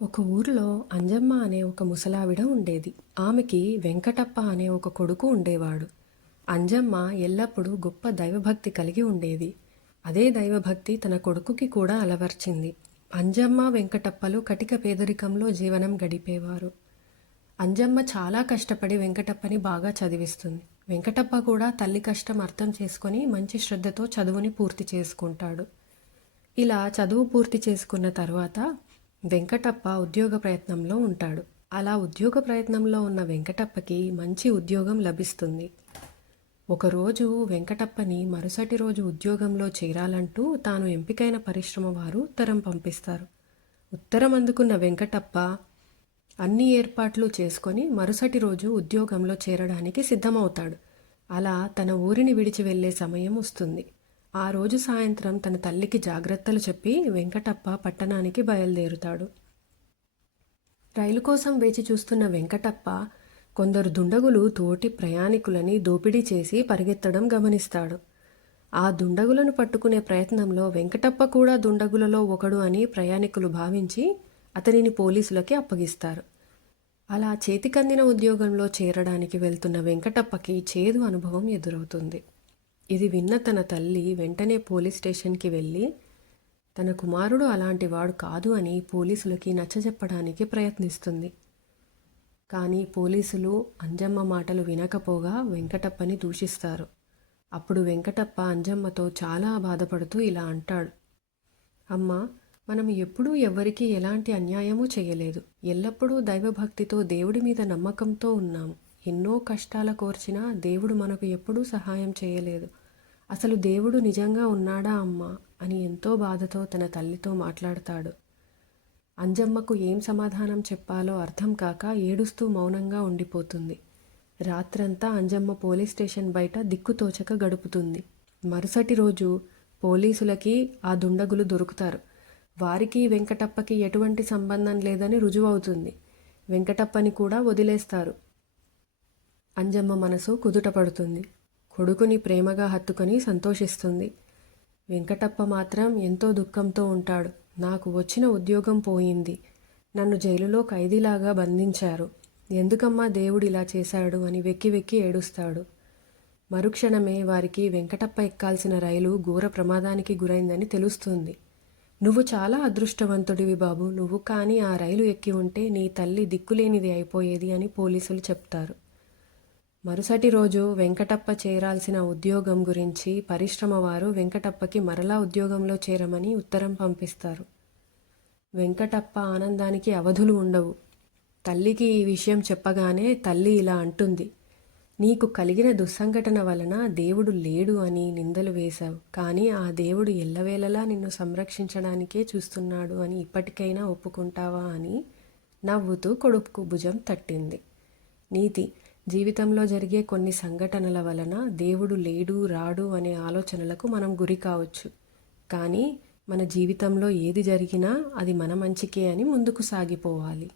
ఒక ఊరిలో అంజమ్మ అనే ఒక ముసలావిడ ఉండేది. ఆమెకి వెంకటప్ప అనే ఒక కొడుకు ఉండేవాడు. అంజమ్మ ఎల్లప్పుడూ గొప్ప దైవభక్తి కలిగి ఉండేది. అదే దైవభక్తి తన కొడుకుకి కూడా అలవర్చింది. అంజమ్మ వెంకటప్పలు కటిక పేదరికంలో జీవనం గడిపేవారు. అంజమ్మ చాలా కష్టపడి వెంకటప్పని బాగా చదివిస్తుంది. వెంకటప్ప కూడా తల్లి కష్టం అర్థం చేసుకొని మంచి శ్రద్ధతో చదువుని పూర్తి చేసుకుంటాడు. ఇలా చదువు పూర్తి చేసుకున్న తర్వాత వెంకటప్ప ఉద్యోగ ప్రయత్నంలో ఉంటాడు. అలా ఉద్యోగ ప్రయత్నంలో ఉన్న వెంకటప్పకి మంచి ఉద్యోగం లభిస్తుంది. ఒకరోజు వెంకటప్పని మరుసటి రోజు ఉద్యోగంలో చేరాలంటూ తాను ఎంపికైన పరిశ్రమ వారు ఉత్తరం పంపిస్తారు. ఉత్తరం అందుకున్న వెంకటప్ప అన్ని ఏర్పాట్లు చేసుకొని మరుసటి రోజు ఉద్యోగంలో చేరడానికి సిద్ధమవుతాడు. అలా తన ఊరిని విడిచి వెళ్ళే సమయం వస్తుంది. ఆ రోజు సాయంత్రం తన తల్లికి జాగ్రత్తలు చెప్పి వెంకటప్ప పట్టణానికి బయలుదేరుతాడు. రైలు కోసం వేచి చూస్తున్న వెంకటప్ప కొందరు దుండగులు తోటి ప్రయాణికులని దోపిడీ చేసి పరిగెత్తడం గమనిస్తాడు. ఆ దుండగులను పట్టుకునే ప్రయత్నంలో వెంకటప్ప కూడా దుండగులలో ఒకడు అని ప్రయాణికులు భావించి అతనిని పోలీసులకి అప్పగిస్తారు. అలా చేతికందిన ఉద్యోగంలో చేరడానికి వెళ్తున్న వెంకటప్పకి చేదు అనుభవం ఎదురవుతుంది. ఇది విన్న తన తల్లి వెంటనే పోలీస్ స్టేషన్కి వెళ్ళి తన కుమారుడు అలాంటి వాడు కాదు అని పోలీసులకి నచ్చజెప్పడానికి ప్రయత్నిస్తుంది. కానీ పోలీసులు అంజమ్మ మాటలు వినకపోగా వెంకటప్పని దూషిస్తారు. అప్పుడు వెంకటప్ప అంజమ్మతో చాలా బాధపడుతూ ఇలా అంటాడు. అమ్మ, మనం ఎప్పుడూ ఎవ్వరికీ ఎలాంటి అన్యాయమూ చేయలేదు. ఎల్లప్పుడూ దైవభక్తితో దేవుడి మీద నమ్మకంతో ఉన్నాము. ఎన్నో కష్టాల కోర్చినా దేవుడు మనకు ఎప్పుడూ సహాయం చేయలేదు. అసలు దేవుడు నిజంగా ఉన్నాడా అమ్మా అని ఎంతో బాధతో తన తల్లితో మాట్లాడతాడు. అంజమ్మకు ఏం సమాధానం చెప్పాలో అర్థం కాక ఏడుస్తూ మౌనంగా ఉండిపోతుంది. రాత్రంతా అంజమ్మ పోలీస్ స్టేషన్ బయట దిక్కుతోచక గడుపుతుంది. మరుసటి రోజు పోలీసులకి ఆ దుండగులు దొరుకుతారు. వారికి వెంకటప్పకి ఎటువంటి సంబంధం లేదని రుజువవుతుంది. వెంకటప్పని కూడా వదిలేస్తారు. అంజమ్మ మనసు కుదుటపడుతుంది. కొడుకుని ప్రేమగా హత్తుకొని సంతోషిస్తుంది. వెంకటప్ప మాత్రం ఎంతో దుఃఖంతో ఉంటాడు. నాకు వచ్చిన ఉద్యోగం పోయింది. నన్ను జైలులో ఖైదీలాగా బంధించారు. ఎందుకమ్మా దేవుడు ఇలా చేశాడు అని వెక్కి వెక్కి ఏడుస్తాడు. మరుక్షణమే వారికి వెంకటప్ప ఎక్కాల్సిన రైలు ఘోర ప్రమాదానికి గురైందని తెలుస్తుంది. నువ్వు చాలా అదృష్టవంతుడివి బాబు, నువ్వు కానీ ఆ రైలు ఎక్కి ఉంటే నీ తల్లి దిక్కులేనిది అయిపోయేది అని పోలీసులు చెప్తారు. మరుసటి రోజు వెంకటప్ప చేరాల్సిన ఉద్యోగం గురించి పరిశ్రమ వారు వెంకటప్పకి మరలా ఉద్యోగంలో చేరమని ఉత్తరం పంపిస్తారు. వెంకటప్ప ఆనందానికి అవధులు ఉండవు. తల్లికి ఈ విషయం చెప్పగానే తల్లి ఇలా అంటుంది. నీకు కలిగిన దుస్సంఘటన వలన దేవుడు లేడు అని నిందలు వేశావు. కానీ ఆ దేవుడు ఎల్లవేళలా నిన్ను సంరక్షించడానికే చూస్తున్నాడు అని ఇప్పటికైనా ఒప్పుకుంటావా అని నవ్వుతూ కొడుకు భుజం తట్టింది. నీతి: జీవితంలో జరిగే కొన్ని సంఘటనల వలన దేవుడు లేడు రాడు అనే ఆలోచనలకు మనం గురి కావచ్చు. కానీ మన జీవితంలో ఏది జరిగినా అది మన మంచికే అని ముందుకు సాగిపోవాలి.